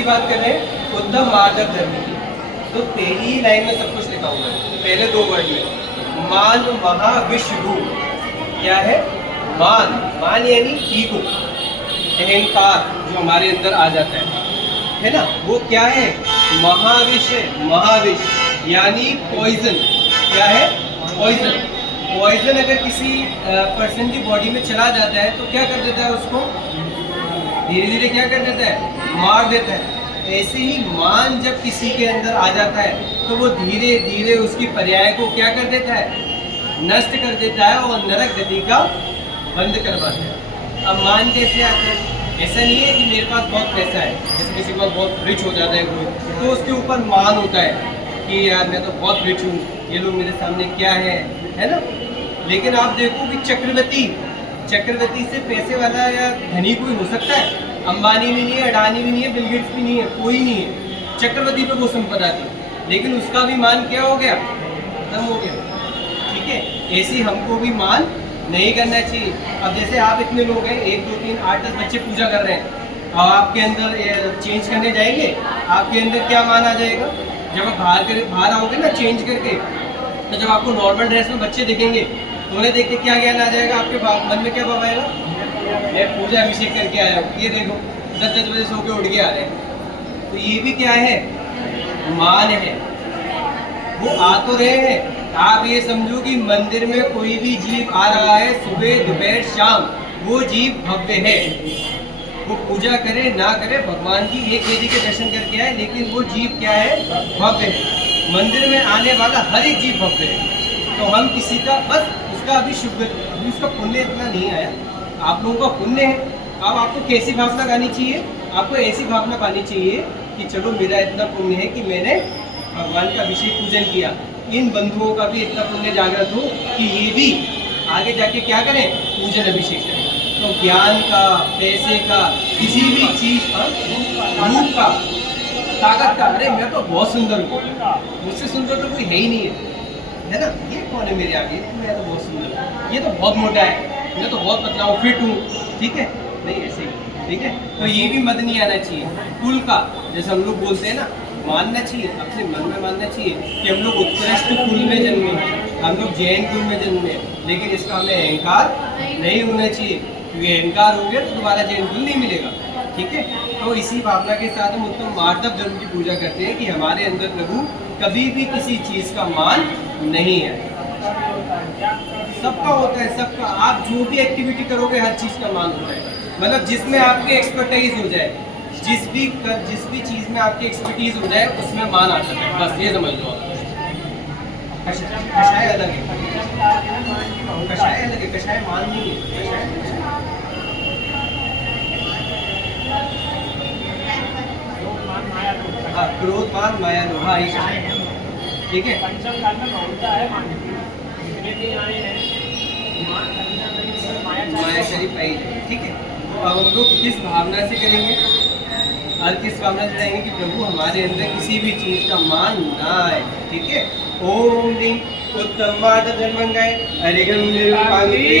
किसकी बात कर रहे हैं? उत्तम मार्धव धर्म की। तो पहली लाइन में सब कुछ लिखा हुआ है, पहले दो वर्ड में। मान महाविष्णु क्या है? मान, मान यानी ईगो, अहंकार जो हमारे अंदर आ जाता है ना, वो क्या है? महाविष, महाविष यानी पॉइजन। क्या है? पॉइजन। पॉइजन अगर किसी पर्सन की बॉडी में चला जाता है तो क्या कर देता है? उसको धीरे धीरे क्या कर देता है? मार देता है। ऐसे ही मान जब किसी के अंदर आ जाता है तो वो धीरे धीरे उसकी पर्याय को क्या कर देता है? नष्ट कर देता है और नरक गति का बंद करवाता है। अब मान कैसे आता है? ऐसा नहीं है कि मेरे पास बहुत पैसा है, जैसे किसी के पास बहुत रिच हो जाता है कोई, तो उसके ऊपर मान होता है कि यार मैं तो बहुत रिच हूँ, ये लोग मेरे सामने क्या है ना। लेकिन आप देखो कि चक्रवर्ती से पैसे वाला या धनी कोई हो सकता है? अंबानी भी नहीं है, अडानी भी नहीं है, बिल गेट्स भी नहीं है, कोई नहीं है। चक्रवर्ती पे वो संपदा थी, लेकिन उसका भी मान क्या हो गया? खत्म हो गया। ठीक है, ऐसे हमको भी मान नहीं करना चाहिए। अब जैसे आप इतने लोग हैं, 1 2 3 8 10 बच्चे पूजा कर रहे हैं, अब आपके अंदर चेंज करने जाएंगे, आपके अंदर क्या मान आ जाएगा? जब आप बाहर आओगे ना चेंज करके, तो जब आपको नॉर्मल ड्रेस में बच्चे दिखेंगे तो उन्हें देख के क्या ज्ञान आ जाएगा? आपके मन में क्या भाव आएगा? मैं पूजा अभिषेक करके आया हूँ, ये देखो 10 बजे सो के उठ के आ रहे हैं। तो ये भी क्या है? मान है। वो आ तो रहे हैं, आप ये समझो कि मंदिर में कोई भी जीव आ रहा है सुबह दोपहर शाम, वो जीव भव्य है। वो पूजा करे ना करे, भगवान की एक वेदी के दर्शन करके आए, लेकिन वो जीव क्या है? भव्य है। मंदिर में आने वाला हर एक जीव भव्य है। तो हम किसी का बस उसका अभी उसका पुण्य इतना नहीं आया, आप लोगों का पुण्य है। अब आपको कैसी भावना गानी चाहिए? आपको ऐसी भावना पानी चाहिए कि चलो मेरा इतना पुण्य है कि मैंने भगवान का अभिषेक पूजन किया, इन बंधुओं का भी इतना पुण्य जागृत हो कि ये भी आगे जाके क्या करें? पूजन अभिषेक करें। तो ज्ञान का, पैसे का, किसी भी चीज का, रूप का, ताकत का, अरे मैं तो बहुत सुंदर हूँ, मुझसे सुंदर तो कोई है ही नहीं है ना। ये कौन है मेरे आगे? मैं तो बहुत सुंदर हूँ, ये तो बहुत मोटा है, मैं तो बहुत पतला हूँ, फिट हूँ। ठीक है, नहीं ऐसे ही। ठीक है, तो ये भी मत नहीं आना चाहिए। कुल का, जैसे हम लोग बोलते हैं ना, मानना चाहिए, अपने मन में मानना चाहिए कि हम लोग उत्कृष्ट कुल में जन्मे हैं, हम लोग जैन कुल में जन्मे हैं, लेकिन इसका हमें अहंकार नहीं होना चाहिए, क्योंकि अहंकार हो गया तो दोबारा जैन कुल नहीं मिलेगा। ठीक है, तो इसी भावना के साथ हम उत्तम मार्धव धर्म की पूजा करते हैं कि हमारे अंदर प्रभु कभी भी किसी चीज़ का मान नहीं है। सबका होता है, सबका। आप जो भी एक्टिविटी करोगे हर चीज़ का मान होता है, मतलब जिसमें आपकी एक्सपर्टाइज हो जाए, जिस भी चीज़ में आपकी एक्सपर्टीज हो जाए उसमें मान आता है, बस ये समझ लो आप। कषाय अलग है, कषाय अलग है, कषाय मान नहीं है। हाँ, क्रोध मान माया लोभ, हाँ ये कषाय है। ठीक है, माया शरीफ आई है। ठीक है, तो अब हम लोग किस भावना से करेंगे और किस भावना से जाएंगे कि प्रभु हमारे अंदर किसी भी चीज़ का मान ना आए। ठीक है, ओम लिंग उत्तम मार्धव धर्मंगाय हरिगम निरूपांगे।